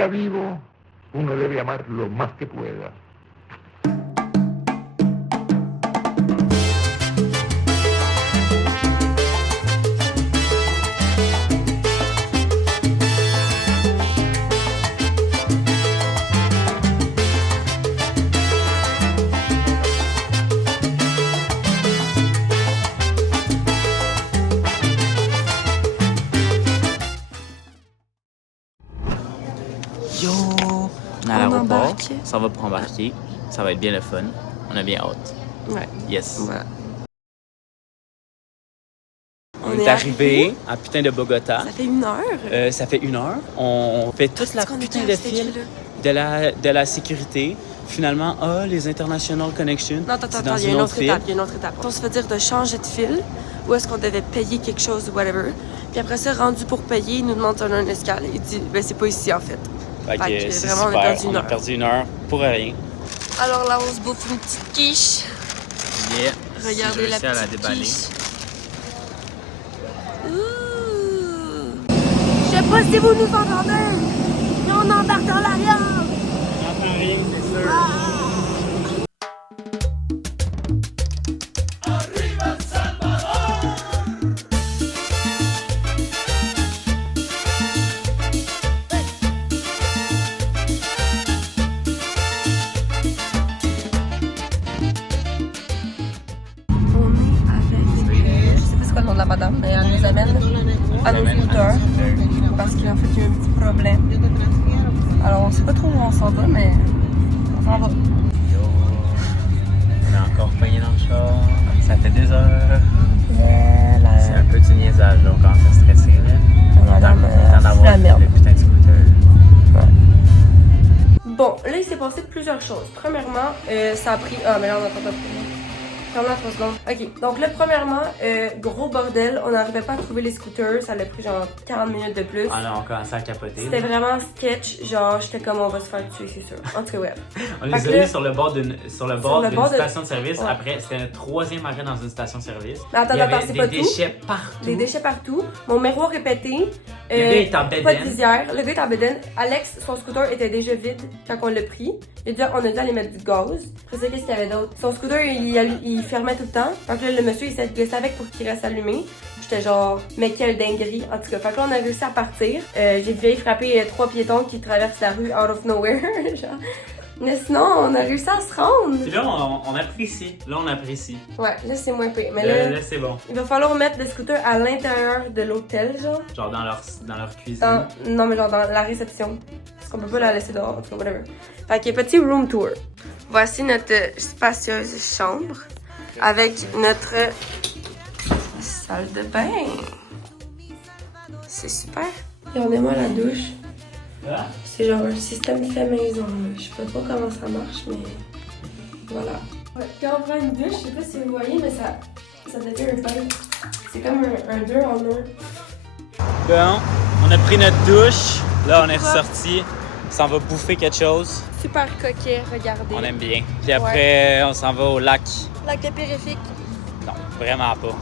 permanezca vivo, uno debe amar lo más que pueda. Yo! On est à l'aéroport, ça va pour embarquer, ça va être bien le fun, on a bien hâte. Ouais. Yes. Voilà. On est arrivé à putain de Bogota. Ça fait 1 heure. Ça fait 1 heure. On fait toute la putain de file de la sécurité. Finalement, les International Connections. Non, attends, il y a une autre étape. On se fait dire de changer de file, ou est-ce qu'on devait payer quelque chose ou whatever. Puis après ça, rendu pour payer, il nous demande un escale. Il dit, ben c'est pas ici en fait. Fait que c'est vraiment, super. on a perdu 1 heure pour rien. Alors là, on se bouffe une petite quiche. Yeah. Regardez la à la petite déballer. quiche. Ouh. Je sais pas si vous nous entendez, mais on embarque dans l'avion. On n'entend rien, c'est sûr. La madame, mais elle nous amène à nos scooters parce qu'en fait il y a un petit problème. Alors on sait pas trop où on s'en va, mais on s'en va. Yo, on est encore payé dans le char. Ça fait 2 heures. C'est un peu du niaisage, là, on commence à stresser. Madame, d'avoir la merde. le putain de scooter. Bon, là il s'est passé plusieurs choses. Premièrement, ça a pris. Ah, mais là on attend pas plus. Ferme-la 3 secondes. Ok, donc là, premièrement, gros bordel, on n'arrivait pas à trouver les scooters, ça l'a pris genre 40 minutes de plus. Ah non, on commençait à capoter. C'était vraiment sketch, genre j'étais comme on va se faire tuer, c'est sûr. En tout cas, ouais. On les a eu sur le bord d'une station de service. Ouais. Après, c'était notre 3e arrêt dans une station-service. Mais attends, il y avait c'est pas des tout. déchets partout. Des déchets partout. Mon miroir est pété. Le gars est en Pas de bedaine. visière. Le gars est en bedaine. Alex, son scooter était déjà vide quand on l'a pris. On a dû aller mettre du gaz. Après ça, qu'est-ce qu'il y avait d'autre? Son scooter, il fermait tout le temps. Donc là, le monsieur, il s'est gossé avec pour qu'il reste allumé. J'étais genre, mais quelle dinguerie. En tout cas, fait que là, on a réussi à partir. J'ai failli frapper 3 piétons qui traversent la rue out of nowhere. genre. Mais sinon, on a réussi à se rendre. Puis là, on apprécie. Là, on apprécie. Ouais, là, c'est moins pire. Mais Là, c'est bon. il va falloir mettre le scooter à l'intérieur de l'hôtel, genre. Genre dans leur cuisine. Non, mais genre dans la réception. Parce qu'on peut pas la laisser dehors, en tout cas, whatever. Fait qu'il y a petit room tour. Voici notre spacieuse chambre avec notre salle de bain. C'est super. Regardez-moi la douche. Ah. C'est genre un système fait maison. Là. Je sais pas trop comment ça marche, mais voilà. Ouais, quand on prend une douche, je sais pas si vous voyez, mais ça devient un bain. C'est comme un 2 en 1. Bon, on a pris notre douche. Là, on est ressorti. On s'en va bouffer quelque chose. Super coquet, regardez. On aime bien. Puis après, on s'en va au lac. Lac de Périfique. Non, vraiment pas.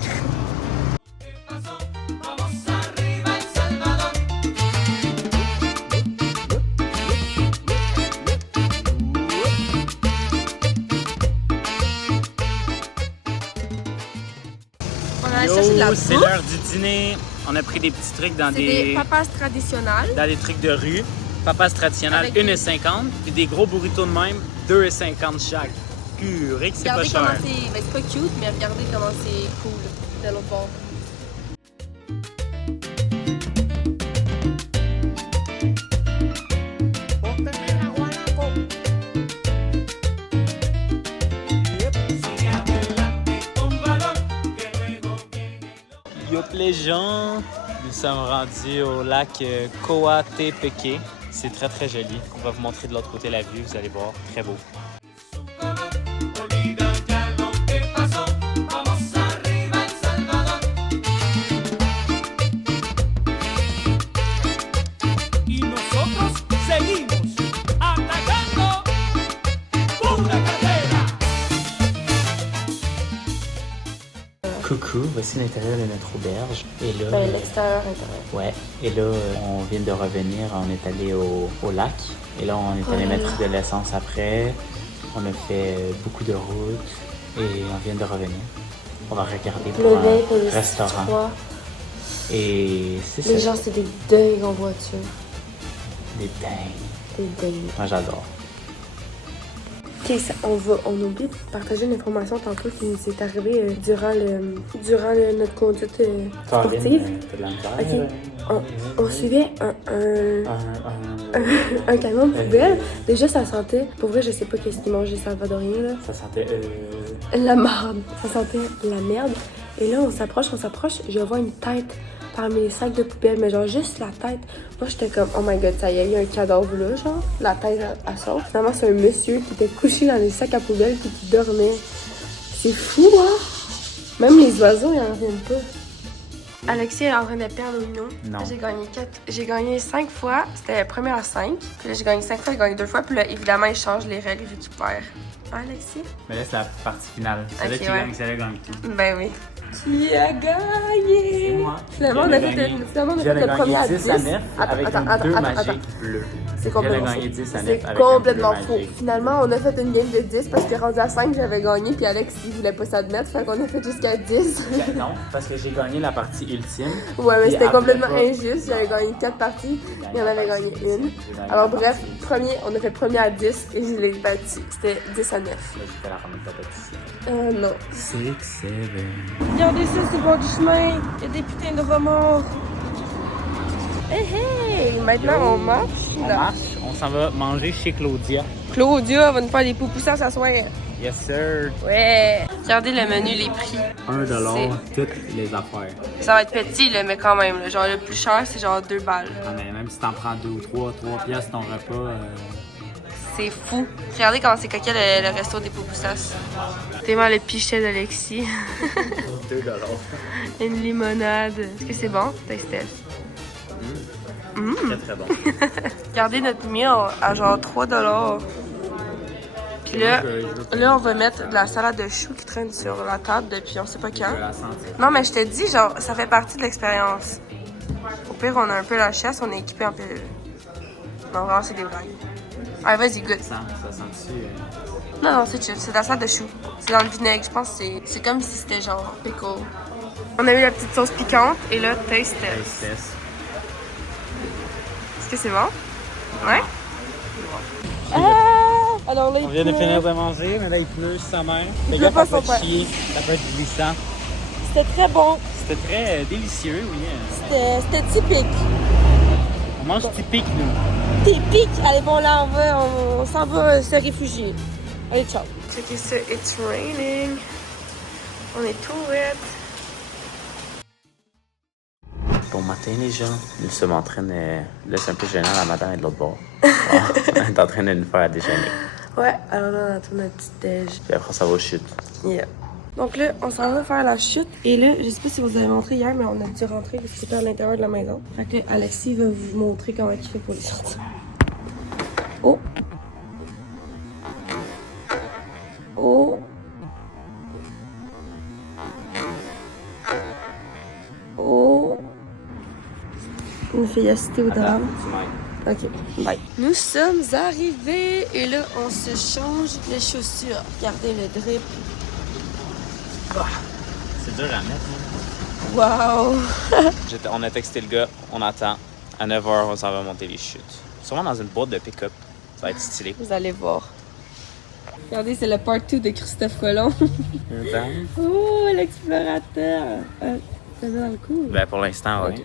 C'est l'heure du dîner. On a pris des petits trucs dans des papas traditionnels. Dans des trucs de rue. Papas traditionnels, 1,50 $. Puis des gros burritos de même, 2,50 $ chaque. Purée que c'est pas cher. Regardez comment c'est... Ben, c'est pas cute, mais regardez comment c'est cool de l'autre bord. Yop les gens, nous sommes rendus au lac Coatepeque. C'est très très joli. On va vous montrer de l'autre côté la vue, vous allez voir, très beau. Coucou, voici l'intérieur de notre auberge. Et là, Ben, l'extérieur, intérieur. ouais. Et là, on vient de revenir, on est allé au lac. Et là, on est allé mettre de l'essence après. On a fait beaucoup de routes et on vient de revenir. On va regarder pour un restaurant. Et c'est ça. Les gens, c'est des dingues en voiture. Des dingues. Des dingues. Moi, j'adore. Ok, on oublie de partager une information tantôt qui nous est arrivée durant notre conduite sportive. Ok, on suivait un camion de poubelle. Déjà, ça sentait, pour vrai, je sais pas qu'est-ce qu'ils mangent les Salvadoriens, là. Ça sentait... La merde. Ça sentait la merde. Et là, on s'approche, je vois une tête parmi les sacs de poubelle, mais genre juste la tête. Moi, j'étais comme, oh my god, ça y est, il y a un cadavre là, genre. La tête, elle sort. Finalement, c'est un monsieur qui était couché dans les sacs à poubelle puis qui dormait. C'est fou, hein? Même les oiseaux, ils en reviennent pas. Alexis est en train de perdre au Uno. Non. J'ai gagné 5 fois. C'était premier à 5. Puis là, j'ai gagné 5 fois, j'ai gagné 2 fois. Puis là, évidemment, il change les règles vu qu'il perd. Ah, Alexis? Mais là, c'est la partie finale. C'est là que tu gagnes, c'est là que tu gagnes tout. Ben oui. Tu as gagné! C'est moi. Finalement, on a fait le premier à 10. 10 à 9 avec deux magiques bleus. C'est complètement J'avais gagné faux. 10 à 9 C'est avec complètement un bleu faux. magique. Finalement, on a fait une game de 10 parce que rendu à 5, j'avais gagné. Puis Alex, il voulait pas s'admettre. Fait qu'on a fait jusqu'à 10. Non, parce que j'ai gagné la partie ultime. Ouais, mais Puis c'était après complètement pas- injuste. J'avais gagné 4 parties. Il en avait gagné une. Alors bref, on a fait premier à 10 et je l'ai battu. C'était 10 à 9. Là, j'étais la remise de pâtisserie. Non. 6, 7. Regardez ça, c'est le bord du chemin. Il y a des putains de remords. Hey, hey! Maintenant, on marche. On Là. marche, on s'en va manger chez Claudia. Claudia va nous faire des poupoussas à soir. Yes, sir. Ouais. Regardez le menu, les prix. 1$ toutes les affaires. Ça va être petit, là, mais quand même. Là. Genre, le plus cher, c'est genre 2 balles. Ah, mais même si t'en prends 2 ou 3 piastres ton repas. C'est fou. Regardez comment c'est coquet le resto des poupoussas. Tellement le pichet d'Alexis. 2$. Une limonade. Est-ce que c'est bon? T'as Très très bon. Regardez notre meal à genre 3$. Puis là, on va mettre de la salade de choux qui traîne sur la table depuis on sait pas quand. Je vais la sentir. Non, mais je te dis, genre, ça fait partie de l'expérience. Au pire, on a un peu la chasse, on est équipé en pilule. Non, vraiment, c'est des blagues. Allez, vas-y, goûte. Ça sent-tu... Non, c'est chill, c'est de la salade de choux. C'est dans le vinaigre, je pense que c'est comme si c'était genre pickle. On a eu la petite sauce piquante et là, taste test. Est-ce que c'est bon? Ouais? Ah! Alors là, On vient de finir de manger, mais là il pleut sa mère. Il Les pleut gars, pas ça peut son père. chier, ça peut être glissant. C'était très bon. C'était très délicieux, oui. C'était typique. On mange typique, nous. Typique! Allez, bon, là, on s'en va se réfugier. Allez, ciao. Checkez ça, it's raining. On est tout wet. Bon matin, les gens. Nous sommes en train de... Là, c'est un peu gênant, la madame est de l'autre bord. On est en train de nous faire déjeuner. Ouais, alors là, on a tourné un petit déj. Puis après, ça va au chute. Yeah. Donc là, on s'en va faire la chute. Et là, je sais pas si vous avez montré hier, mais on a dû rentrer parce que c'était à l'intérieur de la maison. Fait que là, Alexis va vous montrer comment il fait pour les sortir. Oh! Oh! Oh! Une fille assistée au drame. Ok, bye. Nous sommes arrivés et là, on se change les chaussures. Regardez le drip. C'est dur à mettre, Wow! On a texté le gars, on attend. À 9h, on s'en va monter les chutes. Sûrement dans une boîte de pick-up. Ça va être stylé. Vous allez voir. Regardez, c'est le part 2 de Christophe Colomb. Oh, l'explorateur! Ça va dans le coup? Ben, pour l'instant, oui.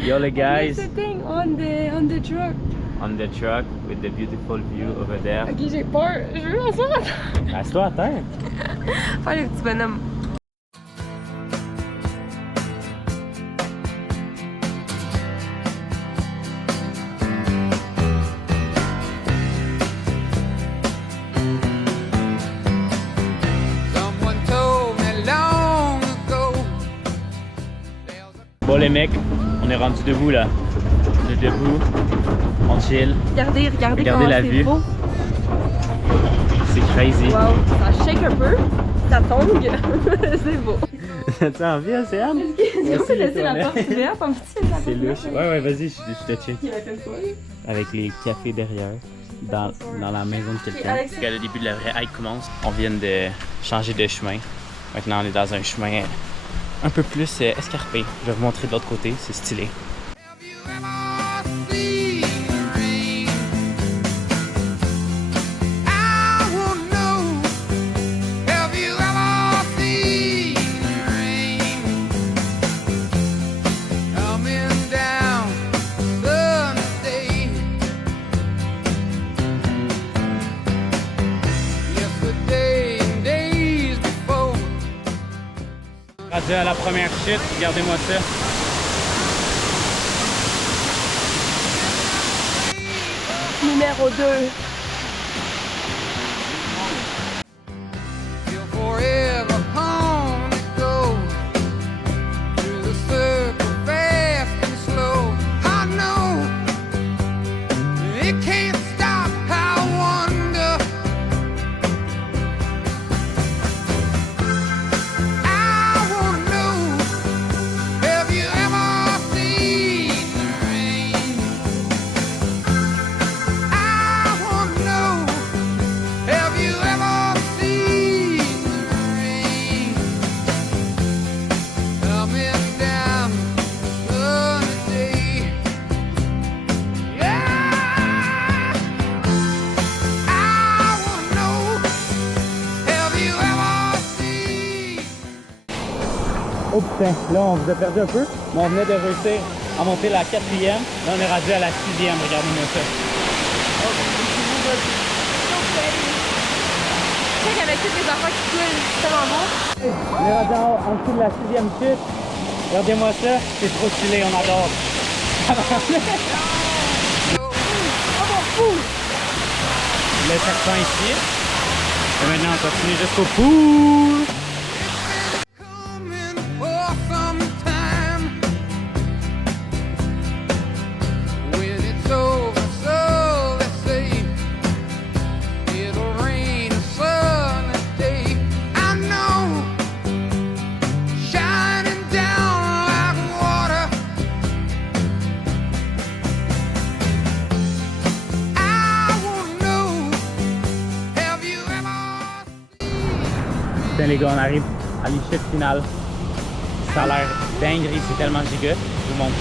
Yo, les guys. Sitting on the truck. On the truck with the beautiful view over there. Ok, j'ai peur. Je veux m'asseoir. Assieds-toi à terre. Faire le petit bonhomme. Bon, les mecs, on est rendu debout là. On est debout, on chill. Regardez Regardez comment la c'est vue. beau. C'est crazy. Wow, ça shake un peu. Ça tombe. C'est beau. T'as envie, Océane? On peut laisser la porte ouverte, un petit peu. C'est louche. Ouais, vas-y, je te check. Il a fait quoi? Avec les cafés derrière, dans la maison de quelqu'un. Alex. Le début de la vraie hike commence. On vient de changer de chemin. Maintenant, on est dans un chemin un peu plus escarpé. Je vais vous montrer de l'autre côté, c'est stylé. Rendu à la première chute, regardez-moi ça. Numéro 2. Oh putain, là on vous a perdu un peu, mais on venait de réussir à monter la 4e. Là on est rendu à la 6e, regardez-moi ça. Check avec toutes les enfants qui coulent, c'est tellement bon. On est rendu en dessous de la 6e chute. Regardez-moi ça, c'est trop stylé, on adore. Le serpent ici. Et maintenant on continue jusqu'au pool. Les gars, on arrive à l'échelle finale. Ça a l'air dinguerie, c'est tellement giga. Je vous montre.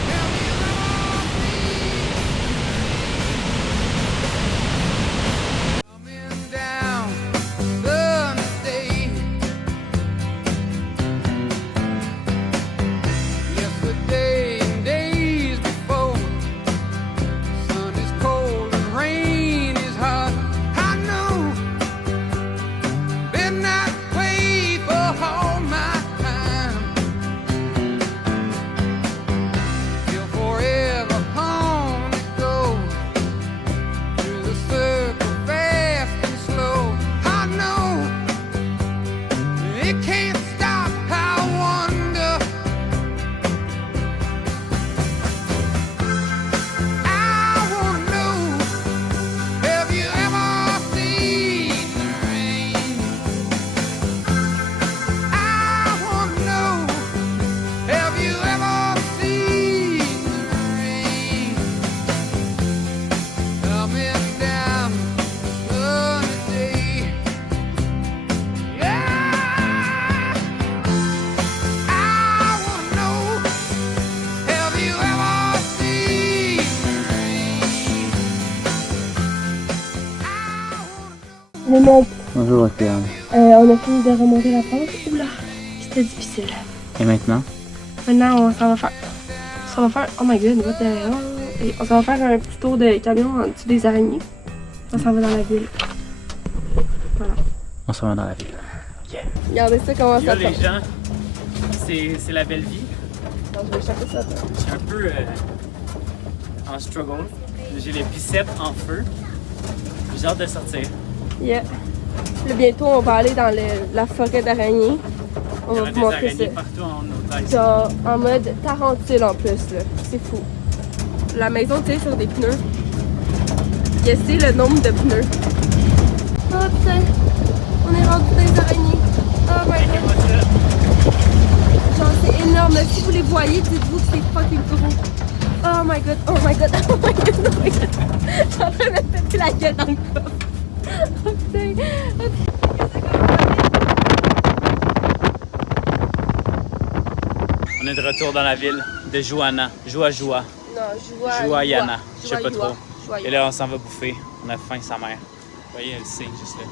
Les mecs, Bonjour Océane. on a fini de remonter la pente. Oula, c'était difficile. Et maintenant? Maintenant, on s'en va faire. Oh my god, what the hell? Et on s'en va faire un petit tour de camion en dessous des araignées. On s'en va dans la ville. Voilà. On s'en va dans la ville. Yeah. Regardez ça, comment ça Les tombe. gens, c'est la belle vie. Non, je vais échapper ça. Je suis un peu en struggle. J'ai les biceps en feu. J'ai hâte de sortir. Yeah. Là, bientôt, on va aller dans la forêt d'araignées. On va vous montrer ça. Partout en Ontario. Genre, en mode tarentule en plus, là. C'est fou. La maison, tu sais, sur des pneus. Guessez le nombre de pneus. Oh putain, on est rendu dans les araignées. Oh my god. my god, oh my god, oh my god, oh my god. Je suis en train de me péter la gueule dans le coffre. Oh putain. On est de retour dans la ville de Joana. Joua. Non, Joayana. Je sais pas trop. Joua. Et là, on s'en va bouffer. On a faim, sa mère. Vous voyez, elle sait, juste là.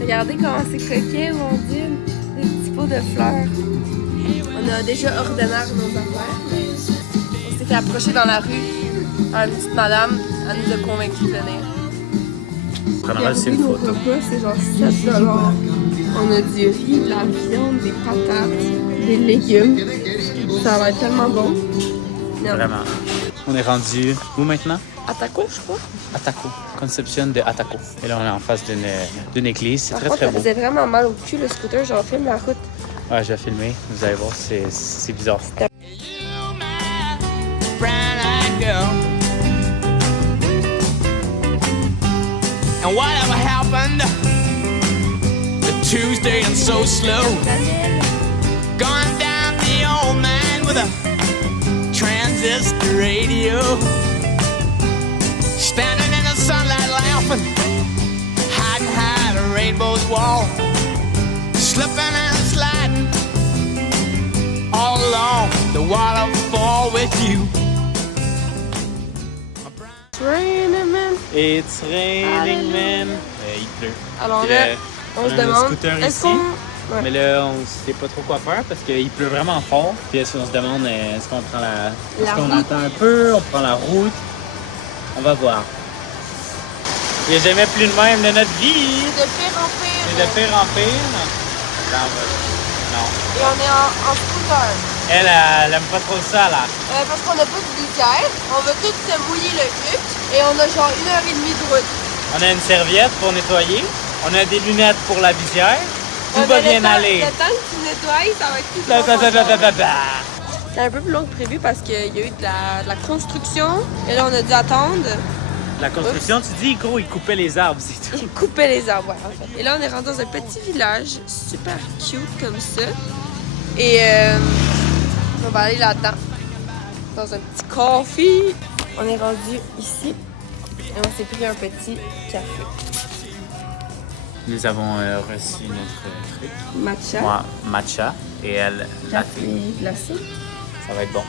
Regardez comment c'est coquet, mon Dieu. Des petits pots de fleurs. On a déjà ordonnaire nos affaires, mais on s'est fait approcher dans la rue par une petite madame. Elle nous a convaincus de venir. On prendra aussi une photo. C'est genre 7 $. On a du riz, de la viande, des patates, des légumes. Ça va être tellement bon. Vraiment. On est rendu où maintenant? Ataco, je crois. Ataco. Conception de Ataco. Et là, on est en face d'une église. C'est très, très Ça beau. faisait vraiment mal au cul, le scooter. Genre, filme la route. Ouais, je vais filmer. Vous allez voir, c'est bizarre. And whatever happened to Tuesday and so slow? Gone down the old man with a transistor radio. Standing in the sunlight laughing, hiding behind a rainbow's wall. Slipping and sliding all along the waterfall with you. Raining man. It's raining, man. Il pleut. Alors Puis, là, on se a un demande, scooter est-ce ici. qu'on... Ouais. Mais là, on sait pas trop quoi faire parce qu'il pleut vraiment fort. Puis on se demande, est-ce qu'on prend est-ce qu'on route. attend un peu, on prend la route. On va voir. Il n'y a jamais plus de même de notre vie. De pire en pire. C'est de pire en pire. Non. Et on est en scooter. Elle aime pas trop ça, là. Parce qu'on n'a pas de visière. On va tous se mouiller le cul. Et on a genre 1h30 de route. On a une serviette pour nettoyer. On a des lunettes pour la visière. Tout va bien aller. Le temps que tu nettoies, ça va être tout C'est un peu plus long que prévu parce qu'il y a eu de la construction. Et là, on a dû attendre. La construction, tu dis, gros, ils coupaient les arbres, c'est tout. Ils coupaient les arbres, ouais, en fait. Et là, on est rentré dans un petit village super cute comme ça. Et on va aller là-dedans. Dans un petit café. On est rendu ici. Et on s'est pris un petit café. Nous avons reçu notre truc. Matcha. Moi, matcha. Et elle, latte. Café glacé. Ça va être bon.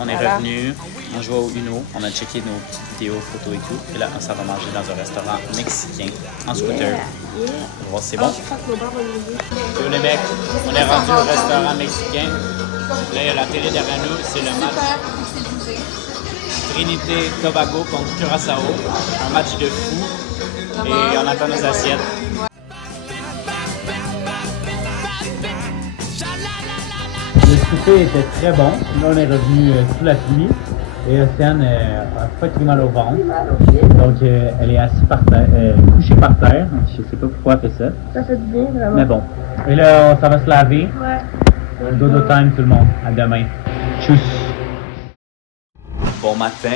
On est revenu, on jouait au Uno, on a checké nos petites vidéos, photos et tout. Et là, on s'en va manger dans un restaurant mexicain en scooter. On va voir si c'est bon. Yo les mecs, on est rendu au restaurant mexicain. Là, il y a la télé derrière nous, c'est le match Trinité Tobago contre Curaçao. Un match de fou. Et on attend nos assiettes. Le souper était très bon. Là, on est revenu sous la pluie. Et Océane a pas très mal au ventre. Donc, elle est assise par terre, couchée par terre. Je sais pas pourquoi elle fait ça. Ça fait du bien, vraiment. Mais bon. Et là, ça va se laver. Ouais. Dodo time, tout le monde. À demain. Tchuss. Bon matin.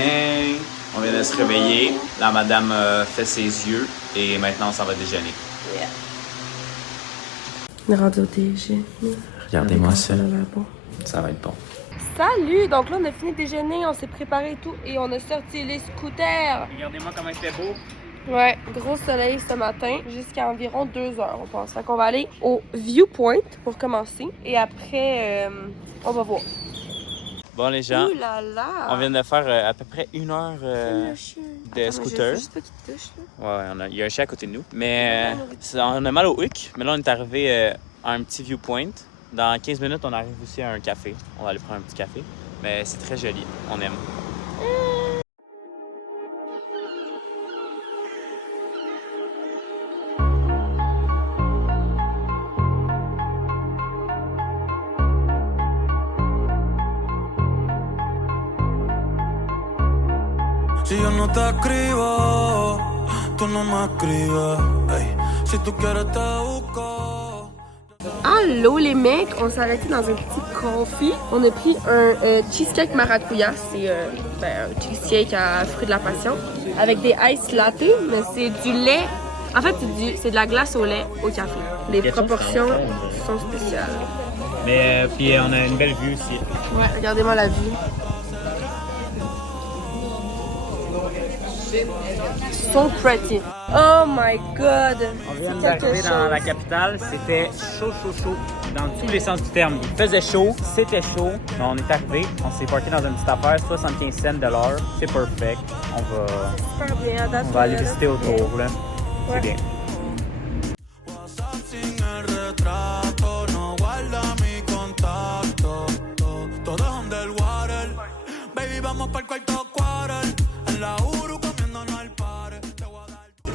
On vient de se réveiller. La madame fait ses yeux. Et maintenant, on s'en va déjeuner. Yeah. On est rendu au déjeuner. Regardez-moi ça. Bon. Ça va être bon. Salut! Donc là, on a fini de déjeuner, on s'est préparé et tout, et on a sorti les scooters. Regardez-moi comment c'était beau. Ouais, gros soleil ce matin, jusqu'à environ 2 heures, on pense. Fait qu'on va aller au Viewpoint pour commencer, et après, on va voir. Bon, les gens, Ouh là là! on vient de faire à peu près 1 heure de scooter. Juste pas qu'il touche, là. Ouais, il y a un chien à côté de nous. Mais on a mal au huc. Mais là, on est arrivé à un petit viewpoint. Dans 15 minutes, on arrive aussi à un café. On va aller prendre un petit café. Mais c'est très joli. On aime. Si yo no te escribo, tú no me escribes. Ey, si tú quieres te busco. Allô les mecs, on s'est arrêté dans un petit coffee. On a pris un cheesecake maracuya, c'est un cheesecake à fruits de la passion, avec des ice latte, mais c'est du lait. En fait, c'est de la glace au lait au café. Les proportions sont spéciales. Mais puis on a une belle vue aussi. Ouais, regardez-moi la vue. So pretty. Oh my god. On vient d'arriver dans la capitale, c'était chaud, chaud, chaud dans tous les sens du terme. Il faisait chaud, c'était chaud, mais on est arrivé, on s'est parqué dans une petite affaire, 75 cents de l'heure, c'est perfect. Super bien à date. On va aller visiter autour, là. C'est bien.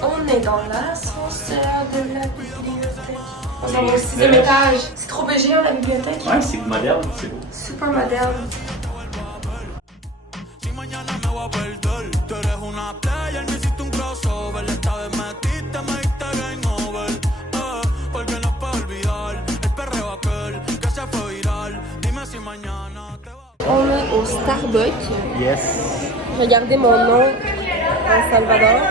On est dans l'ascenseur de la bibliothèque. On est au 6e étage. C'est trop géant la bibliothèque. Ouais, c'est moderne, c'est beau. Super moderne. On est au Starbucks. Yes. Regardez mon nom en Salvador.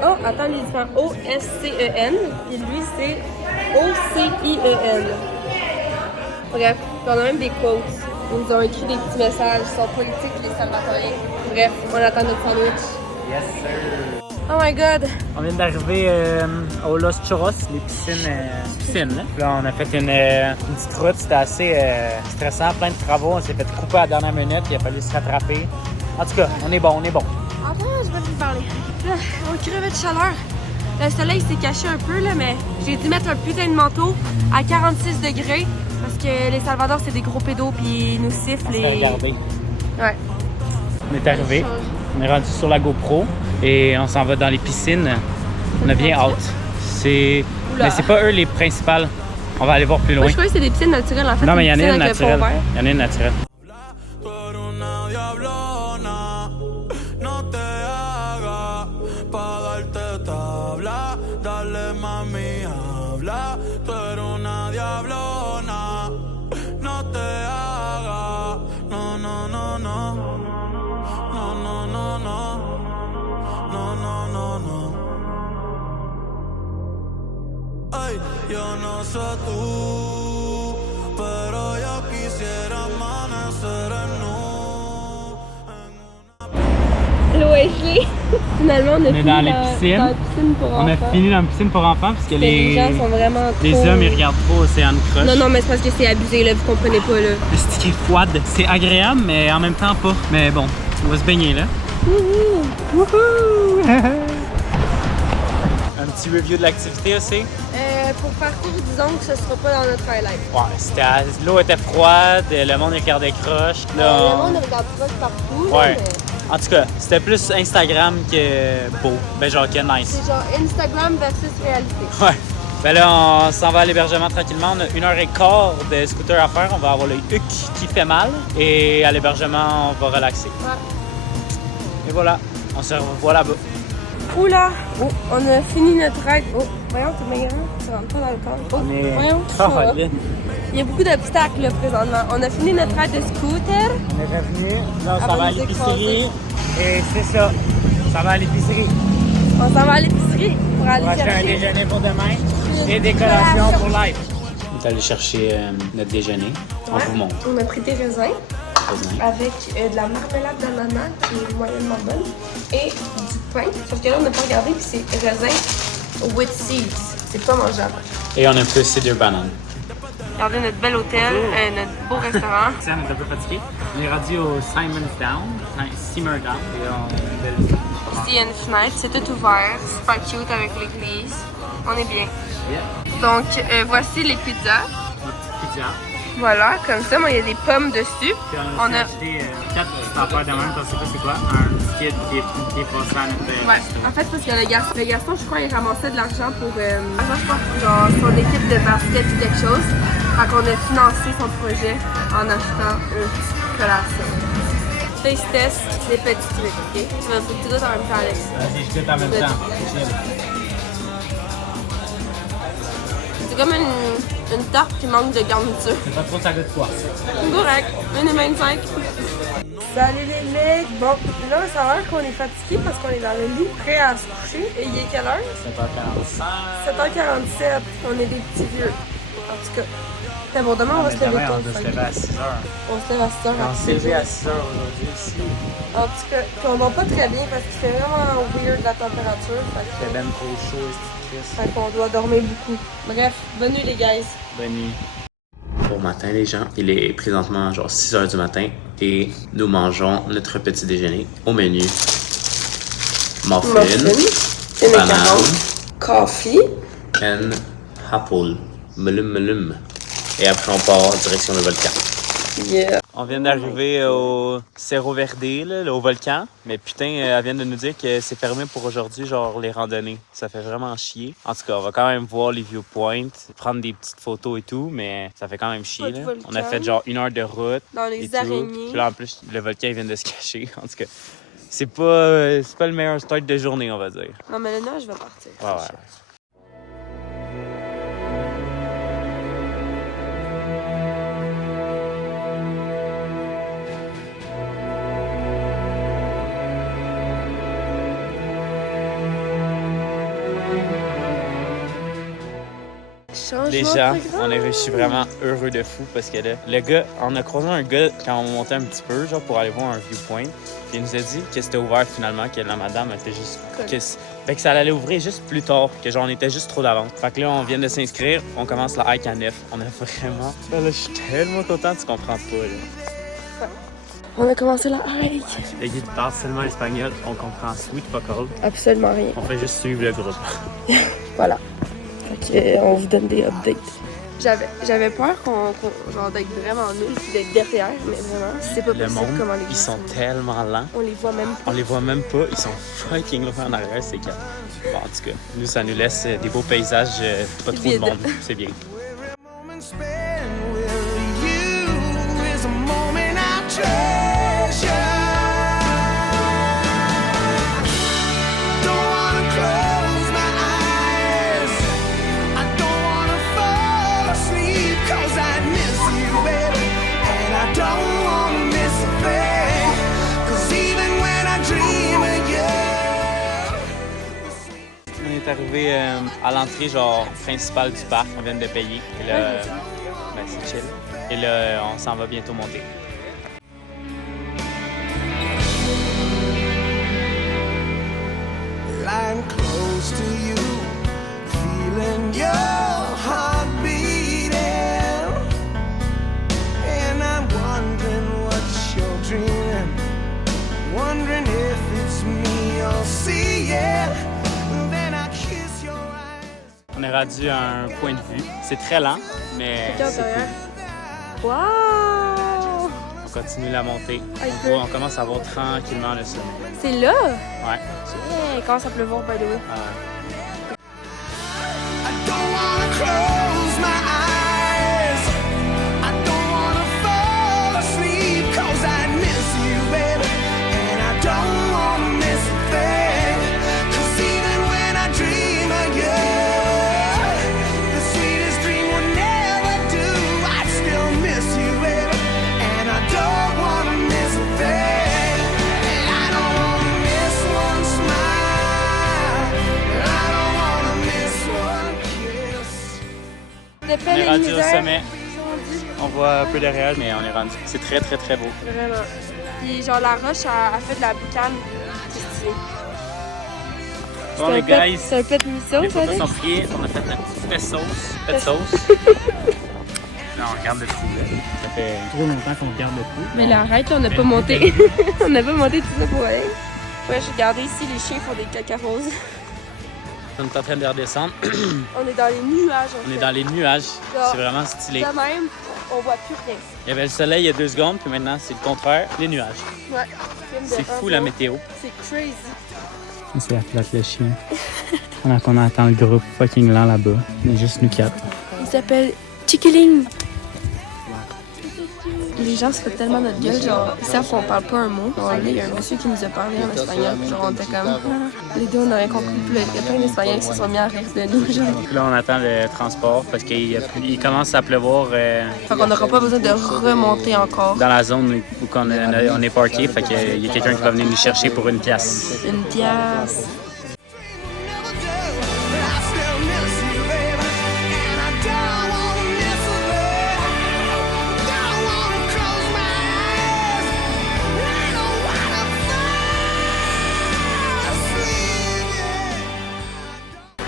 Oh, attends, les différents O-S-C-E-N. Et lui, c'est O-C-I-E-N. Bref, on a même des quotes. Ils nous ont écrit des petits messages. Ils sont politiques, les Salvadoriens. Bref, on attend notre sandwich. Yes, sir. Oh my god! On vient d'arriver au Los Chorros, les piscines. Là, on a fait une petite route, c'était assez stressant, plein de travaux. On s'est fait couper à la dernière minute, il a fallu se rattraper. En tout cas, on est bon, on est bon. Enfin, je vais vous parler. Là, on crevait de chaleur. Le soleil s'est caché un peu, là, mais j'ai dû mettre un putain de manteau à 46 degrés parce que les Salvador, c'est des gros pédos puis ils nous sifflent et... Regardez. Ouais. On est arrivé, on est rendu sur la GoPro et on s'en va dans les piscines. On a bien hâte. Mais c'est pas eux les principales. On va aller voir plus loin. Moi, je croyais que c'était des piscines naturelles en fait. Non, mais il y en a une avec le fond naturelle. vert. Il y en a une naturelle. Ay, yo no sé tú, pero yo quisiera amanecer en Hello Ashley! Finalement, on a fini dans les piscines. dans la piscine pour enfants. On a fini dans une piscine pour enfants parce que Les gens sont vraiment les trop... hommes ils regardent trop Océane Crush. Non, non, mais c'est parce que c'est abusé, là, vous comprenez pas, là. Le stick est froide. C'est agréable, mais en même temps pas. Mais bon, on va se baigner là. Wouhou! Un petit review de l'activité aussi. Pour faire court, disons que ce sera pas dans notre highlight. Ouais, l'eau était froide, le monde regardait croche. Là, Le monde regarde pas partout, là, ouais. mais... En tout cas, c'était plus Instagram que beau. Ben genre que nice. C'est genre Instagram versus réalité. Ouais. Ben là, on s'en va à l'hébergement tranquillement. On a 1h15 de scooter à faire. On va avoir le huc qui fait mal. Et à l'hébergement, on va relaxer. Ouais. Et voilà, on se revoit là-bas. Oula! Oh, on a fini notre ride. Oh, voyons, t'es bien grand. Tu rentres pas dans le cadre. Oh, On est... voyons, ça va. Il y a beaucoup d'obstacles là, présentement. On a fini notre ride de scooter. On est revenu. Là, on s'en Avant va à de nous l'épicerie. Et c'est ça. Ça va à l'épicerie. On s'en va à l'épicerie pour aller On va acheter un chercher. déjeuner pour demain et des collations pour live. On est allé chercher notre déjeuner. On vous montre. On a pris des raisins avec de la marmelade d'ananas qui est moyennement bonne et du pain. Sauf que là, on n'a pas regardé, puis c'est raisin with seeds. C'est pas mangeable. Et on a plus cedar banane. Regardez notre bel hôtel, notre beau restaurant. On est un peu fatigué. On est rendu au Simon's Down, Simmer Down. Et on a une belle vue. Ici, il y a une fenêtre, c'est tout ouvert, super cute avec l'église. On est bien. Yeah. Donc, voici les pizzas. Notre pizza. Voilà, comme ça, moi, il y a des pommes dessus. Puis on a acheté 4 affaires de même, je sais pas c'est quoi. Un kit qui est passé à notre Ouais, en fait, parce que le garçon, je crois, il ramassait de l'argent pour genre, son équipe de basket ou quelque chose. Fait qu'on a financé son projet en achetant une petite collation. Taste test, des petits trucs, ok? Faut que tu goûtes en même temps, Alex. Vas-y, je goûte en même temps. C'est comme une une tarte qui manque de garniture. C'est pas trop, ça goûte quoi? Correct, 1,25. Salut les mecs! Bon, là, ça a l'air qu'on est fatigué parce qu'on est dans le lit, prêt à se coucher. Et il est quelle heure? 7h45. 7h47. On est des petits vieux. En tout cas. C'est bon, demain, on va se lever tôt. On va se lever à 6h. On se lève à 6h. On s'est levé à 6h aujourd'hui aussi. En tout cas, puis on dort pas très bien parce qu'il fait vraiment weird la température. C'est même trop chaud, c'est triste. Fait qu'on doit dormir beaucoup. Bref, bonne nuit les guys. Bonne nuit. Bon matin les gens, il est présentement genre 6h du matin et nous mangeons notre petit déjeuner au menu. Muffin, banane, coffee and apple, melum. Et après on part en direction le volcan. Yeah. On vient d'arriver au Cerro Verde, là, au volcan. Mais putain, elle vient de nous dire que c'est fermé pour aujourd'hui, genre les randonnées. Ça fait vraiment chier. En tout cas, on va quand même voir les viewpoints, prendre des petites photos et tout, mais ça fait quand même chier. Là. On a fait genre 1 heure de route. Dans les et araignées. Tout. Puis là, en plus, le volcan il vient de se cacher. En tout cas, c'est pas le meilleur start de journée, on va dire. Non, mais là, je vais partir. Ouais. Déjà, je suis vraiment heureux de fou parce que là, le gars, on a croisé un gars quand on montait un petit peu, genre pour aller voir un viewpoint. Il nous a dit que c'était ouvert finalement, que la madame était juste. Que ça allait ouvrir juste plus tard, que genre on était juste trop d'avance. Fait que là, on vient de s'inscrire, on commence la hike à 9. On a vraiment. Là, je suis tellement content, tu comprends pas, là. On a commencé la hike. Le guide parle seulement espagnol, on comprend sweet fuck all. Absolument rien. On fait juste suivre le groupe. Voilà. Fait on vous donne des updates. J'avais peur genre d'être vraiment nul puis d'être derrière, mais vraiment, c'est pas possible comment les gens ils sont tellement lents. On les voit même pas. On les voit même pas, ils sont fucking loin en arrière, c'est calme. Bon, en tout cas, nous, ça nous laisse des beaux paysages, pas trop de monde, c'est bien. On est arrivé à l'entrée genre principale du parc, on vient de payer. Et là, c'est chill. Et là, on s'en va bientôt monter. Lying close to you, feeling your heart beating, and I'm wondering what you're dreaming, wondering if it's me you're seeing. On est rendu à un point de vue. C'est très lent, mais c'est cool. Wow! On continue la montée. On commence à voir tranquillement le sommet. C'est là? Ouais. Il commence à pleuvoir, by the way. On est rendu au sommet. On voit un peu derrière, mais on est rendu. C'est très, très, très beau. Vraiment. Puis genre la roche a fait de la boucane. C'est stylé. Bon les guys, c'est un pet mission, les photos sont prises. On a fait notre petite pet sauce. Là, on regarde le trou. Ça fait trop longtemps qu'on regarde le trou. Mais là, arrête, on n'a pas monté. On n'a pas monté tout ça pour aller. Ouais, j'ai regardé ici, les chiens font des caca roses. On est en train de redescendre. On est dans les nuages. On est dans les nuages. C'est vraiment stylé. De même, on voit plus rien. Il y avait le soleil il y a 2 secondes, puis maintenant c'est le contraire, les nuages. Ouais. C'est fou la météo. C'est crazy. C'est la flotte le chien. Pendant qu'on attend le groupe fucking lent là-bas. On est juste nous 4. Il s'appelle Chiquiling. Il les gens se foutent tellement notre gueule, genre, ils savent qu'on parle pas un mot. Genre, là, il y a un monsieur qui nous a parlé en espagnol, puis genre, on était comme, les deux, on n'a rien compris, puis là, il y a plein d'Espagnols qui se sont mis à rire de nous, genre. Là, on attend le transport parce qu'il commence à pleuvoir Fait qu'on n'aura pas besoin de remonter encore. dans la zone où on est parké. Fait qu'il y a quelqu'un qui va venir nous chercher pour une pièce. Une pièce.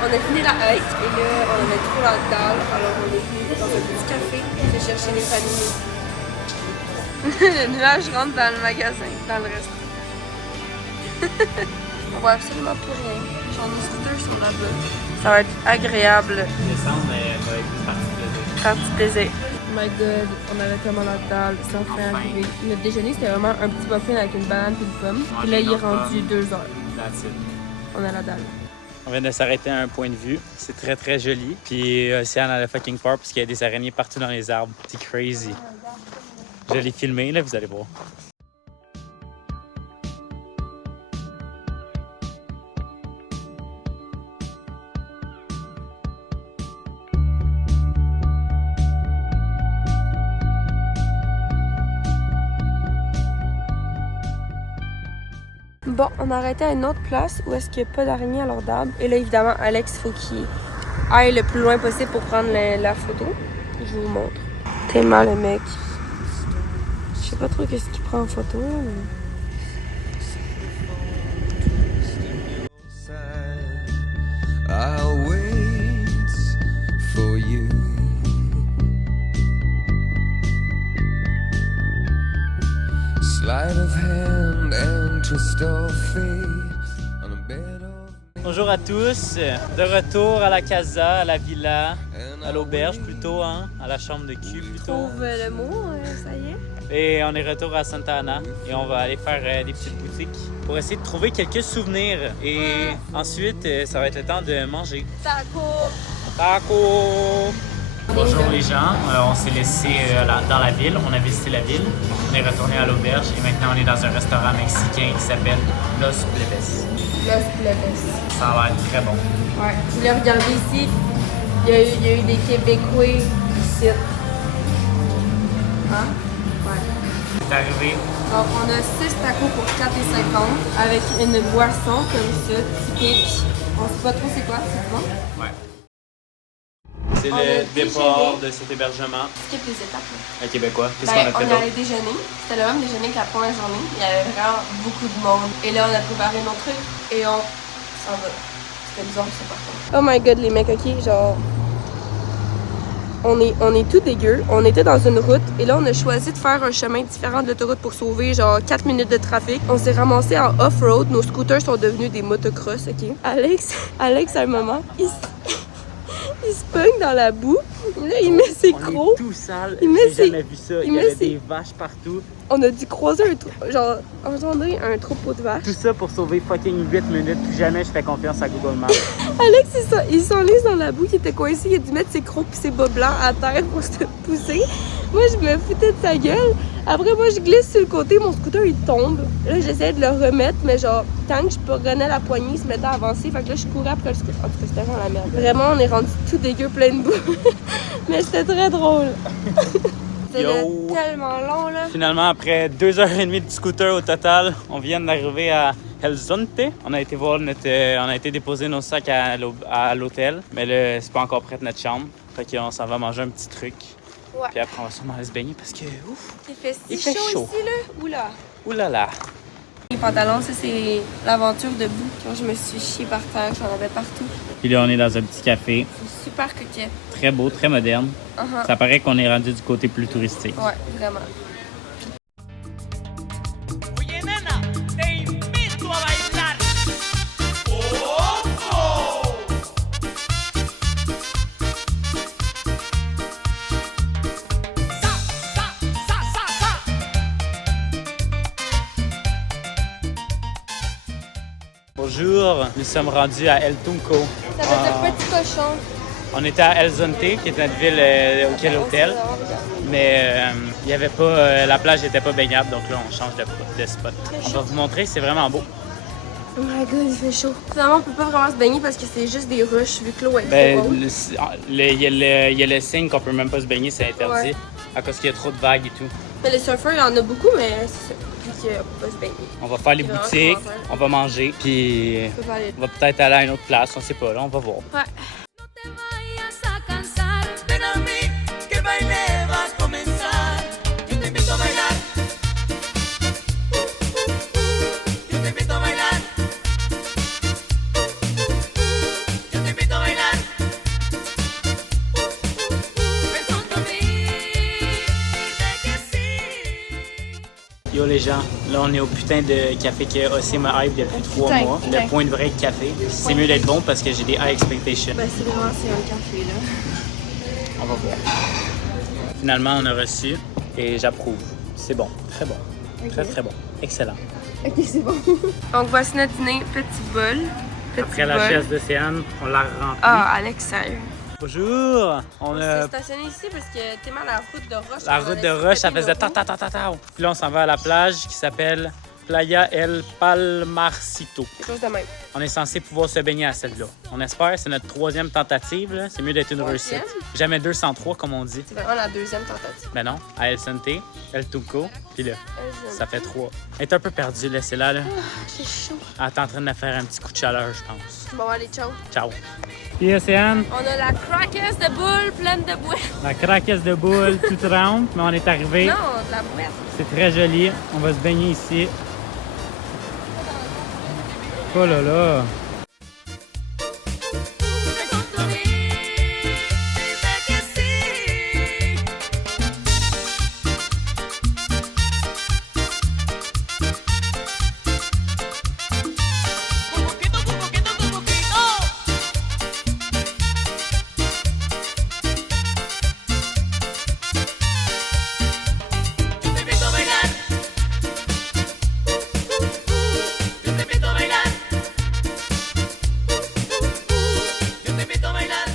On a fini la hike et là, on avait trop la dalle, alors on est venu dans un petit café de chercher les familles. Le nuage rentre dans le magasin, dans le reste. On voit absolument plus rien. Genre, nos scooters sont là-bas. Ça va être agréable. Descendre, mais ça va être Parti plaisir. Oh my god, on avait tellement la dalle sans faire arriver. Notre déjeuner, c'était vraiment un petit muffin avec une banane et une pomme. Puis là, il est rendu 2 heures. That's it. On a la dalle. On vient de s'arrêter à un point de vue. C'est très, très joli. Puis Océane a le fucking peur parce qu'il y a des araignées partout dans les arbres. C'est crazy. Je l'ai filmé, là, vous allez voir. Bon, on a arrêté à une autre place où est-ce qu'il n'y a pas d'araignée à l'ordre d'arbre. Et là, évidemment, Alex, il faut qu'il aille le plus loin possible pour prendre la photo. Je vous montre. Tellement le mec. Je sais pas trop qu'est-ce qu'il prend en photo, mais... I'll wait for you. Sleight of hand and twist of fate on a bed of... Bonjour à tous. De retour à la casa, à la villa, à l'auberge plutôt, hein, à la chambre de cul plutôt. Trouve le mot, ça y est. Et on est retour à Santa Ana et on va aller faire des petites boutiques pour essayer de trouver quelques souvenirs. Et ensuite, ça va être le temps de manger. Taco! Taco! Bonjour les gens, on s'est laissé dans la ville, on a visité la ville, on est retourné à l'auberge et maintenant on est dans un restaurant mexicain qui s'appelle Los Plebes. Los Plebes. Ça a l'air très bon. Ouais. Vous le regardez ici, il y a eu des Québécois ici. Hein? Ouais. C'est arrivé. Donc, on a 6 tacos pour 4,50 avec une boisson comme ça, typique. On sait pas trop c'est quoi, c'est bon? Ouais. C'est On a le départ déjeuné. de cet hébergement. Skip les étapes. Là. Un Québécois. Qu'est-ce Ben, qu'on a fait on d'autre? allait déjeuner. C'était le même déjeuner que la première journée. Il y avait vraiment beaucoup de monde. Et là, on a préparé nos trucs et on s'en va. C'était bizarre, c'est pas contre. Oh my god, les mecs, ok, genre... On est tout dégueu. On était dans une route et là, on a choisi de faire un chemin différent de l'autoroute pour sauver genre 4 minutes de trafic. On s'est ramassé en off-road. Nos scooters sont devenus des motocross, ok? Alex, à un moment, il se pogne dans la boue. Là, il met ses crocs. On est tout sale. Il met J'ai ses- jamais vu ça. il Il y met avait ses- des vaches partout. On a dû croiser engendrer un troupeau de vaches. Tout ça pour sauver fucking 8 minutes. Plus jamais je fais confiance à Google Maps. Alex, il s'enlise dans la boue, il était coincé, il a dû mettre ses crocs et ses bas blancs à terre pour se pousser. Moi, je me foutais de sa gueule. Après, moi, je glisse sur le côté, mon scooter, il tombe. Là, j'essayais de le remettre, mais genre, tant que je prenais la poignée, il se mettait à avancer. Fait que là, je courais après le scooter. En tout cas, c'était vraiment la merde. Vraiment, on est rendu tout dégueu, plein de boue. Mais c'était très drôle. C'était Yo. tellement long, là. Finalement, après 2h30 de scooter au total, on vient d'arriver à El Zonte. On a été voir on a été déposer nos sacs à l'hôtel, mais là, c'est pas encore prêt notre chambre. Fait qu'on s'en va manger un petit truc. Ouais. Puis après, on va sûrement aller se baigner parce que, ouf, Il fait si Il fait chaud. ici, là. Oula. oulala. Les pantalons, ça, c'est l'aventure de boue. Quand je me suis chiée par terre, j'en avais partout. Puis là, on est dans un petit café, C'est super coquet. très beau, très moderne. Uh-huh. Ça paraît qu'on est rendu du côté plus touristique. Ouais, vraiment. Oye, nena, te invito a bailar. Bonjour, nous sommes rendus à El Tunco. Ça veut dire petit cochon. On était à El Zonte, qui est notre ville auquel hôtel. Mais il y avait pas, la plage n'était pas baignable, donc là, on change de spot. On va vous montrer, c'est vraiment beau. Oh my god, il fait chaud. Finalement, on peut pas vraiment se baigner parce que c'est juste des roches vu que l'eau est Ben, trop haute. il y a le signe qu'on peut même pas se baigner, c'est interdit. Ouais. À cause qu'il y a trop de vagues et tout. Mais les surfeurs, il y en a beaucoup, mais c'est ça. Vu qu'on peut pas se baigner. On va faire les C'est vraiment boutiques, super. on va manger, puis On peut pas aller. on va peut-être aller à une autre place, on sait pas, là, on va voir. Ouais. No te vayas a cansar, ven a mí, que el baile va a comenzar. Yo te invito a bailar. Yo te invito a bailar. Yo te invito a bailar. Ven junto a mí, dile que sí. Yo les gens, là on est au putain de café que Ossie m'a hype depuis 3 mois. Le point de break café. C'est mieux d'être bon parce que j'ai des high expectations. Ben, c'est vraiment, c'est un café, là. On va voir. Finalement, on a reçu et j'approuve. C'est bon, très bon. Très très bon. Excellent. Ok, c'est bon. Donc, voici notre dîner, petit bol. Petit Après la bol. chaise d'Océane, on l'a rempli. Ah, Alex, sérieux. Bonjour! On On s'est a stationné ici parce que tellement la route de roche. la route de Roche, ça faisait ta ta ta ta ta. Puis là, on s'en va à la plage qui s'appelle Playa El Palmarcito. Quelque chose de même. On est censé pouvoir se baigner à celle-là. On espère, c'est notre 3e tentative. Là. C'est mieux d'être une réussite. Jamais 203, comme on dit. C'est vraiment la deuxième tentative. Mais non, à El Sante, El Tunco, puis là, ça fait 3. Elle est un peu perdue, laissez-la. Là. C'est chaud. Elle est en train de me faire un petit coup de chaleur, je pense. Bon, allez, ciao. Ciao. Puis Océane, On a la craquesse de boule pleine de boîtes. la craquesse de boule toute ronde, mais on est arrivé. Non, de la boîte. C'est très joli. On va se baigner ici. Oh là là. Ven junto a mí, dile que sí. Un poquito, un poquito, un poquito. Yo te invito a bailar. Yo te invito a bailar. Yo te invito a bailar.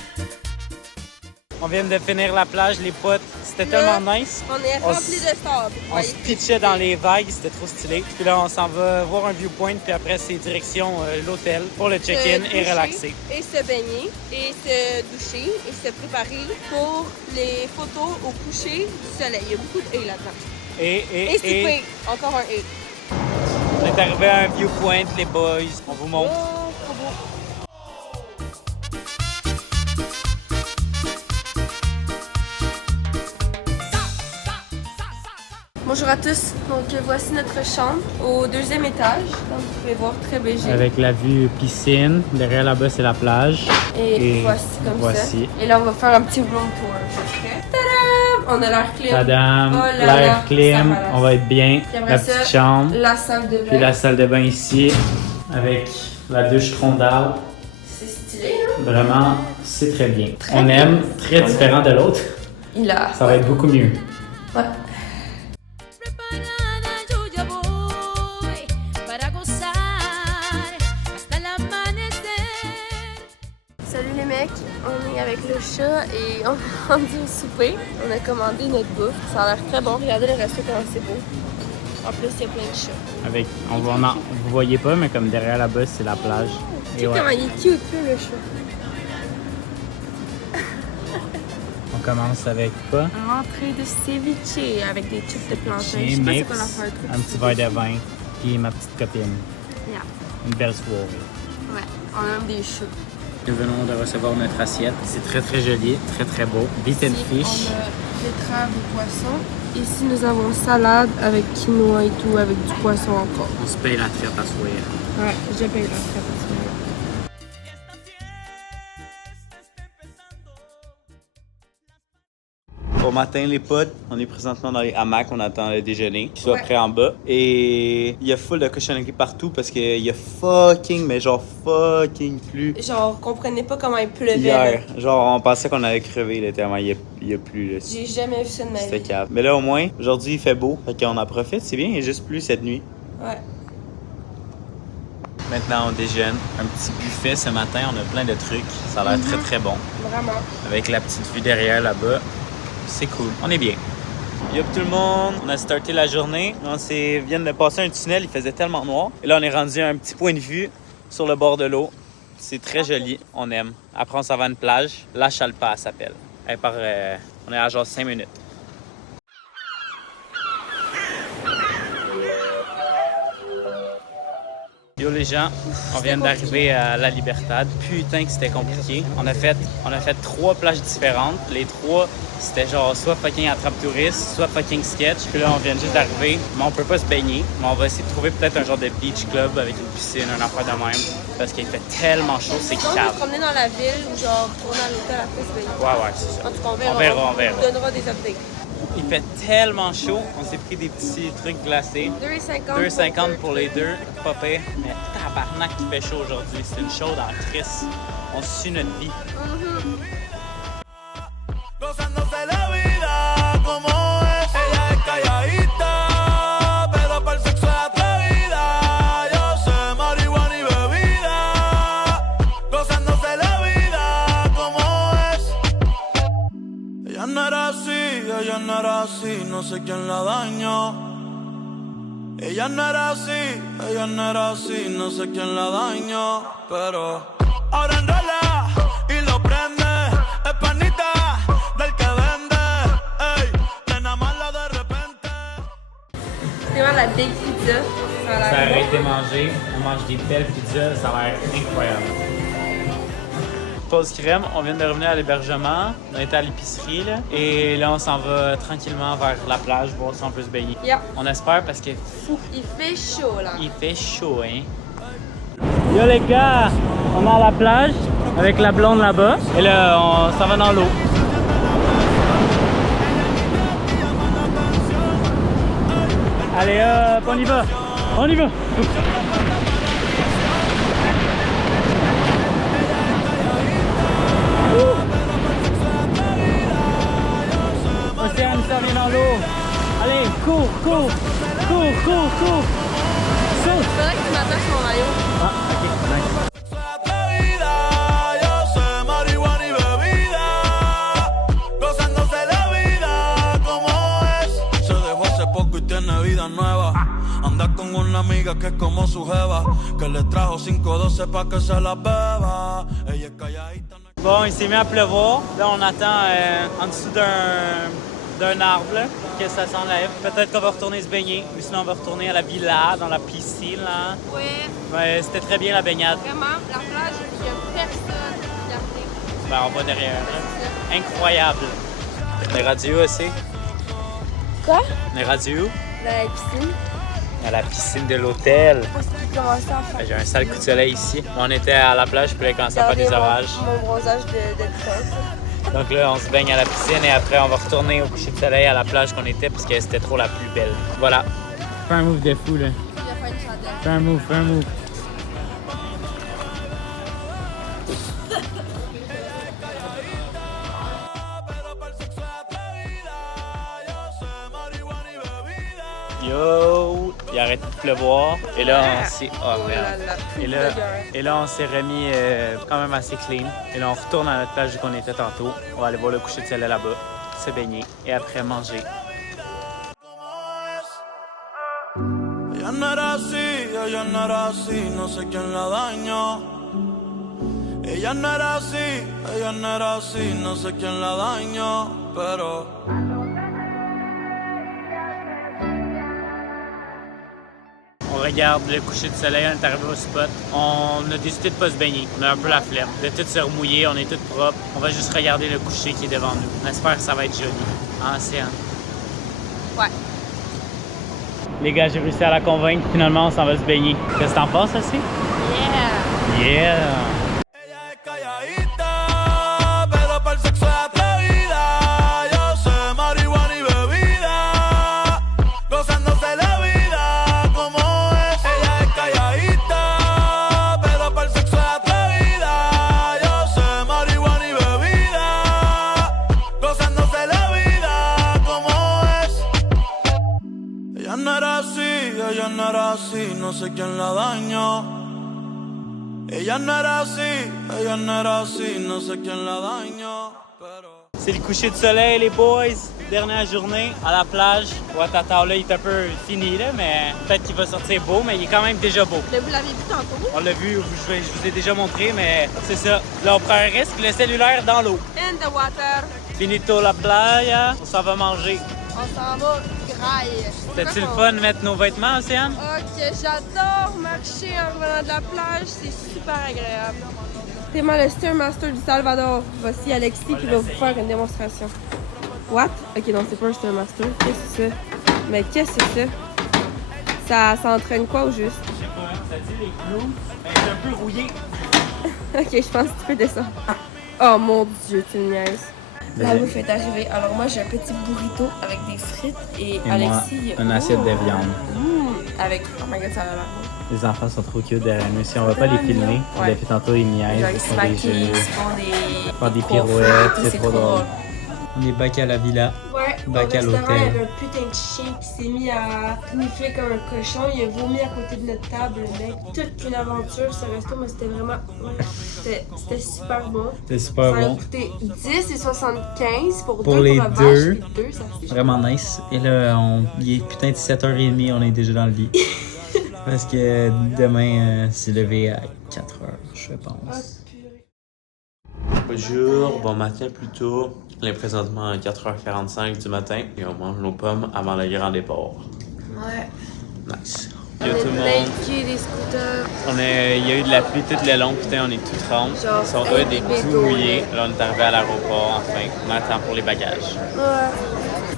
On vient de finir la plage, les potes. C'était tellement nice. On est On rempli s- de sable. On se pitchait dans les vagues, c'était trop stylé. Puis là, on s'en va voir un viewpoint, puis après, c'est direction l'hôtel pour le check-in et relaxer. Et se baigner, et se doucher, et se préparer pour les photos au coucher du soleil. Il y a beaucoup de haies là-dedans. Et souper. Encore un haie. On est arrivé à un viewpoint, les boys. On vous montre. Oh, trop beau. Bonjour à tous. Donc voici notre chambre au 2e étage. Comme vous pouvez voir, très léger. Avec la vue piscine. Derrière là-bas, c'est la plage. Et voici comme voici. ça. Et là, on va faire un petit room tour. Tadam! On a l'air clim. Tadam, Oh là là, l'air ça clim, va. on va être bien. Puis après La ça, petite chambre. La salle de bain. Puis la salle de bain ici, avec la douche tronc d'arbre. C'est stylé, hein? Vraiment, c'est très bien. Très On bien. aime, très différent de l'autre. Il a. Ça va être beaucoup mieux. Ouais. Preparada yo ya voy para gozar hasta el amanecer. Salut les mecs, on est avec le chat et on est rendu au souper. On a commandé notre bouffe. Ça a l'air très bon. Regardez le resto comment c'est beau. En plus, il y a plein de chats. Avec, vous voyez pas, mais comme derrière là-bas, c'est la plage. Tu sais comment il est cute, là, le chat. On commence avec quoi? Entrée de ceviche avec des chips de plantain. Je sais Chien pas c'est mix, quoi l'affaire. un petit verre de vin, puis ma petite copine. Yeah. Une belle soirée. Ouais, on aime des chats. Nous venons de recevoir notre assiette. C'est très très joli, très très beau. Beef and Ici, fish. on a betterave et poisson. Ici, nous avons salade avec quinoa et tout, avec du poisson encore. On se paye la traite à soir. Ouais, je paye la traite. Bon matin les potes, on est présentement dans les hamacs, on attend le déjeuner qui soit prêt en bas. Et il y a full de cochonneries partout parce qu'il y a fucking, mais genre fucking plu. Genre, comprenez pas comment il pleuvait. Hier, là. genre on pensait qu'on allait crever là, tellement il y a plu là. J'ai jamais vu ça de ma C'était vie. calme. Mais là au moins, aujourd'hui il fait beau, fait qu'on en profite, c'est bien, il y a juste plu cette nuit. Ouais. Maintenant, on déjeune. Un petit buffet ce matin. On a plein de trucs. Ça a l'air très, très bon. Vraiment. Avec la petite vue derrière là-bas. C'est cool. On est bien. Yup tout le monde, on a starté la journée. On vient de passer un tunnel, il faisait tellement noir. Et là, on est rendu à un petit point de vue sur le bord de l'eau. C'est très joli, on aime. Après, on s'en va à une plage. La Chalpa, elle s'appelle. On est à genre 5 minutes. Yo les gens, on vient d'arriver à La Libertad. Putain que c'était compliqué. On a fait 3 plages différentes. Les 3, c'était genre soit fucking attrape-touriste, soit fucking sketch. Puis là, on vient juste d'arriver. Mais on peut pas se baigner. Mais on va essayer de trouver peut-être un genre de beach club avec une piscine, un affaire de même. Parce qu'il fait tellement chaud, c'est On va calme. se promener dans la ville ou genre retourner à l'hôtel après se baigner. Ouais, c'est ça. En tout cas, On verra. On vous donnera des updates. Il fait tellement chaud, on s'est pris des petits trucs glacés. 2,50 2,50 pour les deux, pas pire. Mais tabarnak qui fait chaud aujourd'hui, c'est une chaude en crise. On suit notre vie. Gozándose la vida como es. Ella es calladita, pero para el sexo es atrevida. Yo sé marihuana y bebida. Gozándose la vida como es. Ella no era así, no sé quién la dañó. Ella no era así, no sé quién la dañó. Pero ahora enrola y lo prende. Es panita del que vende. Ey, nena mala de repente. C'est vraiment la big pizza. Ça a Ça l'air aurait bon. été mangé, on mange des belles pizzas, ça a l'air incroyable. Pause crème, on vient de revenir à l'hébergement, on était à l'épicerie là, et là on s'en va tranquillement vers la plage, voir si on peut se baigner. Yeah. On espère parce que Il fait chaud là. il fait chaud, hein. Yo les gars, on est à la plage avec la blonde là-bas, et là on s'en va dans l'eau. Allez hop, on y va, on y va. Océane s'en vient dans l'eau. Allez, cours. Saute. Faudrait que tu m'attaches mon maillot. Ah, ok, nice. Atrevida, yo sé marihuana y bebida. Gozándose la vida como es. Se dejó hace poco y tiene vida nueva. Anda con una amiga que es como su jeva, que le trajo 512 pa' que se la beba. Ella es calladita. Bon, il s'est mis à pleuvoir. Là, on attend en dessous d'un arbre là, que ça s'enlève. Peut-être qu'on va retourner se baigner. Ou sinon, on va retourner à la villa, dans la piscine. Là. Ouais, Ouais, c'était très bien la baignade. vraiment, la plage, il y a personne. Regardez. Ben, on va derrière. Là. Incroyable. On est rendu où aussi? Quoi? On est rendu où? La piscine. À la piscine de l'hôtel. Moi, c'est commencé à faire. J'ai un sale coup de soleil ici. On était à la plage, puis là, il commençait à faire des orages. Mon bronzage de vitesse. Donc là, on se baigne à la piscine et après, on va retourner au coucher de soleil à la plage qu'on était parce que c'était trop la plus belle. Voilà. Fais un move de fou, là. Il a fallu chanter. Fais un move. Yo! Il a arrêté de pleuvoir. Et là, on s'est... Oh, merde. Et là, on s'est remis quand même assez clean. Et là, on retourne à notre plage où on était tantôt. On va aller voir le coucher de soleil là-bas, se baigner et après manger. Ella no era así, no sé quién la dañó. Ella no era así, no sé quién la dañó, pero... On regarde le coucher de soleil, on est arrivé au spot. On a décidé de pas se baigner. On a un peu la flemme. De tout se remouiller, on est tout propre. On va juste regarder le coucher qui est devant nous. On espère que ça va être joli. En océan. Ouais. Les gars, j'ai réussi à la convaincre. Finalement, on s'en va se baigner. Qu'est-ce que t'en penses aussi? Yeah! Yeah! Ella es calladita, pero para el sexo es atrevida. Yo sé marihuana y bebida, gozándose la vida como es. Ella es calladita, pero para el sexo es atrevida. Yo sé marihuana y bebida, gozándose la vida como es. Ella no era así, no sé quién la dañó. Ella no era así, no sé quién la dañó, pero... C'est le coucher de soleil, les boys. Dernière journée à la plage. Ouattatao, là, il est un peu fini, là, mais peut-être qu'il va sortir beau, mais il est quand même déjà beau. Vous l'avez vu tantôt? On l'a vu, je vous ai déjà montré, mais c'est ça. Là, on prend un risque, le cellulaire dans l'eau. In the water. Finito la playa, on s'en va manger. On s'en va graille. C'était-tu le fun de mettre nos vêtements, Océane? Ok, j'adore marcher en revenant de la plage, c'est super agréable. C'est moi le Stairmaster du Salvador. Voici Alexis qui va vous faire une démonstration. What? Ok, non, c'est pas un Stairmaster. Qu'est-ce que c'est ça? Mais qu'est-ce que c'est ça? Ça entraîne quoi au juste? Je sais pas, ça dit les clous, mais c'est un peu rouillé. Ok, je pense que tu peux descendre. Oh mon Dieu, tu me niaises. La bouffe est arrivée. Alors moi, j'ai un petit burrito avec des frites et Alexis... moi, une assiette de viande. Avec... Oh my god, ça a l'air bon. Les enfants sont trop cute derrière nous. Si on va pas les filmer, Ouais. depuis tantôt, ils niaisent, Genre, ils ils se font des maquillent, jeux, ils se font des coiffes, pirouettes, et c'est trop drôle. On est back à la villa, Ouais, back à au restaurant, il y l'hôtel. avait un putain de chien qui s'est mis à kniffer comme un cochon. Il a vomi à côté de notre table, le mec. Toute une aventure, ce resto, mais c'était vraiment... Ouais, c'était super bon. C'est super Ça a bon. coûté 10,75 pour Pour deux les breuvages, deux. puis deux, ça fait Vraiment nice. Et là, il est putain de 7h30, on est déjà dans le lit. Parce que demain, c'est levé à 4h, je pense. Bonjour, bon matin plutôt. Il est présentement à 4h45 du matin et on mange nos pommes avant le grand départ. Ouais. Nice. On Yo tout le monde. est des scooters. Il y a eu de la pluie tout le long, putain, on est tout trempé. Genre, Ils sont hey, des bédo, tout mouillés. Là, on est arrivé à l'aéroport, enfin. On attend pour les bagages. Ouais.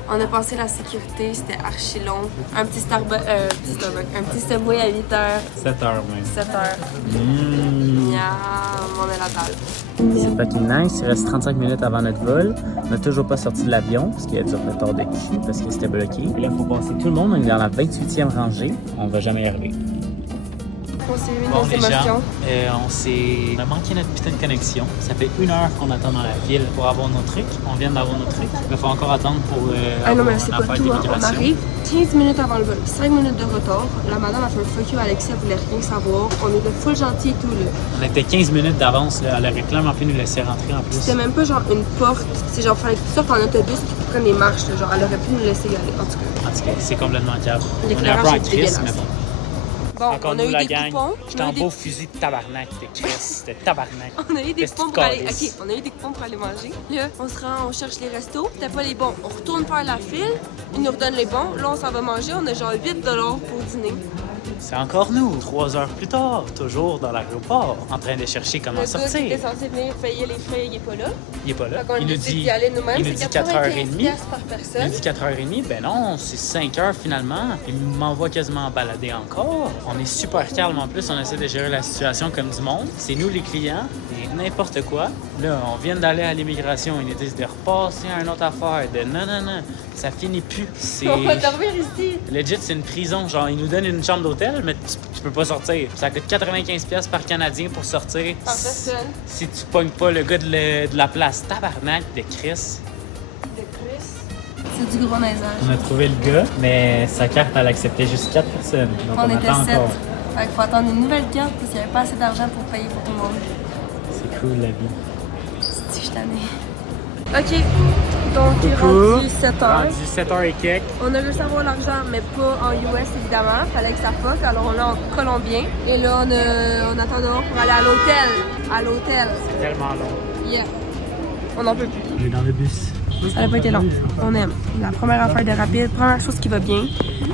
On a passé la sécurité, c'était archi long. Un petit Subway à 8h, 7h même. 7h. Miam, on est la dalle. C'est fucking nice. Il reste 35 minutes avant notre vol. On n'a toujours pas sorti de l'avion parce qu'il y a du retard de qui, parce que c'était bloqué. Et là, il faut passer tout le monde. On est dans la 28e rangée. On va jamais y arriver. On s'est mis Bon, nos les gens, émotions. on a manqué notre putain de connexion. Ça fait 1 heure qu'on attend dans la ville pour avoir nos trucs. On vient d'avoir nos trucs. Il faut encore attendre pour Ah non, mais avoir c'est une pas affaire tout. Hein. On d'immigration. arrive 15 minutes avant le vol, 5 minutes de retard. La madame a fait un fuck you, Alexis, elle voulait rien savoir. On était full gentil et tout. Là. On était 15 minutes d'avance. Elle aurait clairement pu nous laisser rentrer en plus. C'était même pas genre une porte. C'est genre, fallait que tu sortes en autobus et que tu prennes des marches. Là. Genre, elle aurait pu nous laisser y aller. En tout cas. En tout cas, c'est complètement câble. On est un L'éclairage peu en est crise, dégueulasse. mais bon. Bon, Encore on a nous, eu la des gang. coupons. J'étais en beau fusil de tabarnak, t'es Chris. C'était tabarnak. On a eu des Qu'est-ce que coupons tu pour aller. calisses? Ok, on a eu des coupons pour aller manger. Là, on se rend, on cherche les restos. T'as pas les bons. On retourne faire la file. Ils nous redonnent les bons. Là, on s'en va manger. On a genre 8$ pour dîner. C'est encore nous, 3 heures plus tard, toujours dans l'aéroport, en train de chercher comment Le gars qui sortir. était censé venir payer les frais, il est pas là. Il est pas là. Fait qu'on Il nous décide dit, d'y aller nous-mêmes. il nous dit C'est 4h30. 95$ par Il personne. nous dit 4h30. Ben non, c'est 5h finalement. Il m'envoie quasiment balader encore. On est super calme en plus. On essaie de gérer la situation comme du monde. C'est nous les clients et n'importe quoi. Là, on vient d'aller à l'immigration. Ils nous disent de repasser à une autre affaire. De non. Ça finit plus. C'est... On va dormir ici. Legit, c'est une prison. Genre, ils nous donnent une chambre d'hôtel, mais tu peux pas sortir. Ça coûte 95$ par Canadien pour sortir. Par personne. Si tu pognes pas le gars de la place. Tabarnak de Chris. De plus. C'est du gros naisage. On a trouvé le gars, mais sa carte, elle acceptait juste 4 personnes. Donc On on était attend 7. encore. Fait qu'il faut attendre une nouvelle carte parce qu'il n'y avait pas assez d'argent pour payer pour tout le monde. C'est cool la vie. Si je t'en ai. Ok, donc il est Coucou. rendu 7h. Rendu 7h et quelques. On a réussi à avoir l'argent, mais pas en US évidemment. Fallait que ça fuck, alors on l'a en colombien. Et là, on attend dehors pour aller à l'hôtel. À l'hôtel. C'est tellement long. Yeah. On n'en peut plus. On est dans le bus. Ça n'a pas été long. On aime. La première affaire de rapide, première chose qui va bien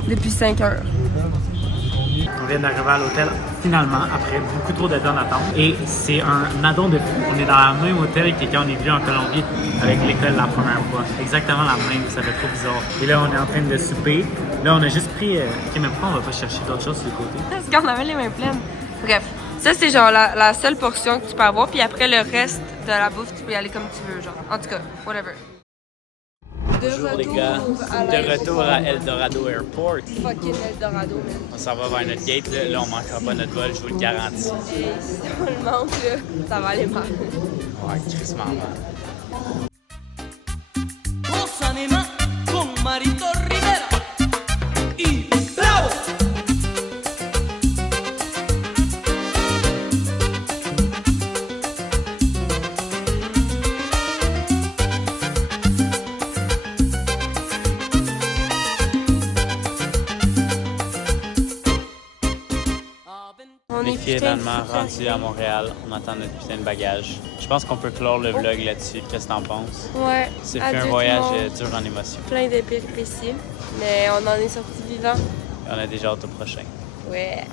depuis 5 heures. On vient d'arriver à l'hôtel finalement après beaucoup trop de temps d'attente. Et c'est un addon de fou. On est dans le même hôtel que quand on est venu en Colombie avec l'école la première fois. Exactement la même, ça fait trop bizarre. Et là, on est en train de souper. Là, on a juste pris... Ok, mais pourquoi on va pas chercher d'autres choses sur le côté? Parce qu'on avait les mains pleines. Bref, ça c'est genre la seule portion que tu peux avoir. Puis après le reste de la bouffe, tu peux y aller comme tu veux. Genre, en tout cas, whatever. Bonjour les gars, de retour à Eldorado Airport. Fucking Eldorado, man. On s'en va vers notre gate, là on manquera pas notre vol, je vous le garantis. Et si on le manque, là, ça va aller mal. Ouais, crissement mal. Los Anima con Marito Rivera y Bravo. Finalement, rendu à Montréal, on attend notre putain de bagage. Je pense qu'on peut clore le vlog là-dessus. Qu'est-ce que t'en penses? Ouais. C'est fait un voyage dur en émotion. Plein de péripéties, mais on en est sorti vivant. On a déjà hâte au prochain. Ouais.